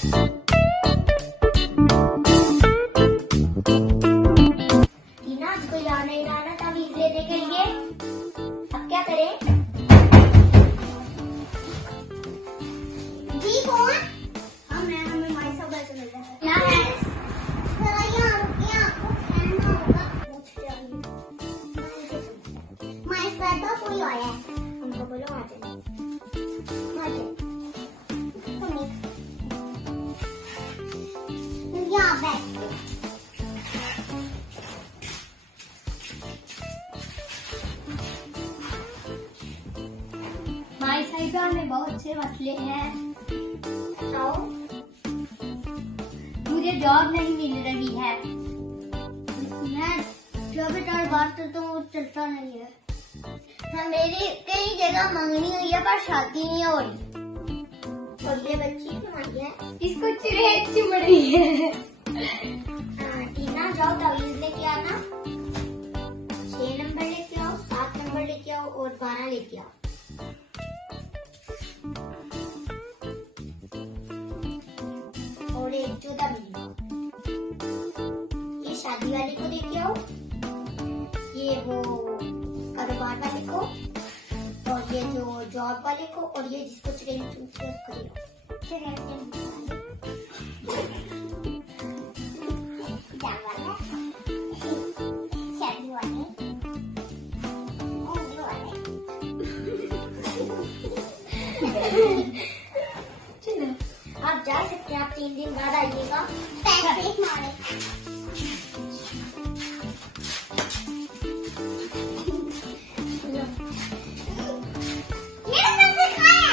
टीना को याद नहीं रहा था वीज लेने के लिए, अब क्या करें? जी कौन? हमें हमारे सब ऐसे मिल रहा है। क्या है? जरा यहाँ रुकिए, आपको कहना होगा। पूछ जाइए। मैं इस बार तो कोई आया है, हमको बोलो आ जाए। यहाँ बैठ माई साहिबा में बहुत से मसले हैं। बताओ। मुझे जॉब नहीं मिल रही है। मैं 24 बार तो चलता नहीं है। हाँ, मेरी कई जगह मांगनी हुई है पर शादी नहीं हो रही। और ये बच्ची क्यों आई है? इसको चुड़ैल चुभ रही है। टीना जाओ तावीज लेके आना। 6 नंबर लेके आओ, 7 नंबर लेके आओ और 12 लेके आओ। और एक 14 मिलेगा। ये शादी वाले को लेके आओ, ये वो कारोबार वाले को, और ये जो जॉब वाले को, और ये जिसको ट्रेन उसको ले आओ। आप जा सकते हैं, आप 3 दिन बाद आइएगा। पैसे मारे। मेरे पैसे खाया।